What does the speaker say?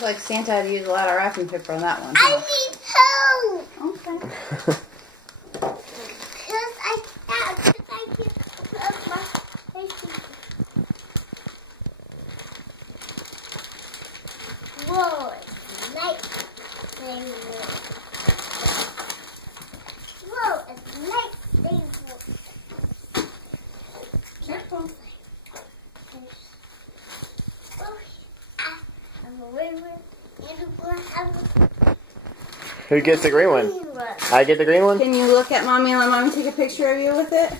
Looks like Santa had to use a lot of wrapping paper on that one. I Huh? need two. Okay. Because I can't put my face in. Whoa, it's lightsaber. Whoa, it's lightsaber. Careful. Who gets the green one? I get the green one? Can you look at Mommy and let Mommy take a picture of you with it?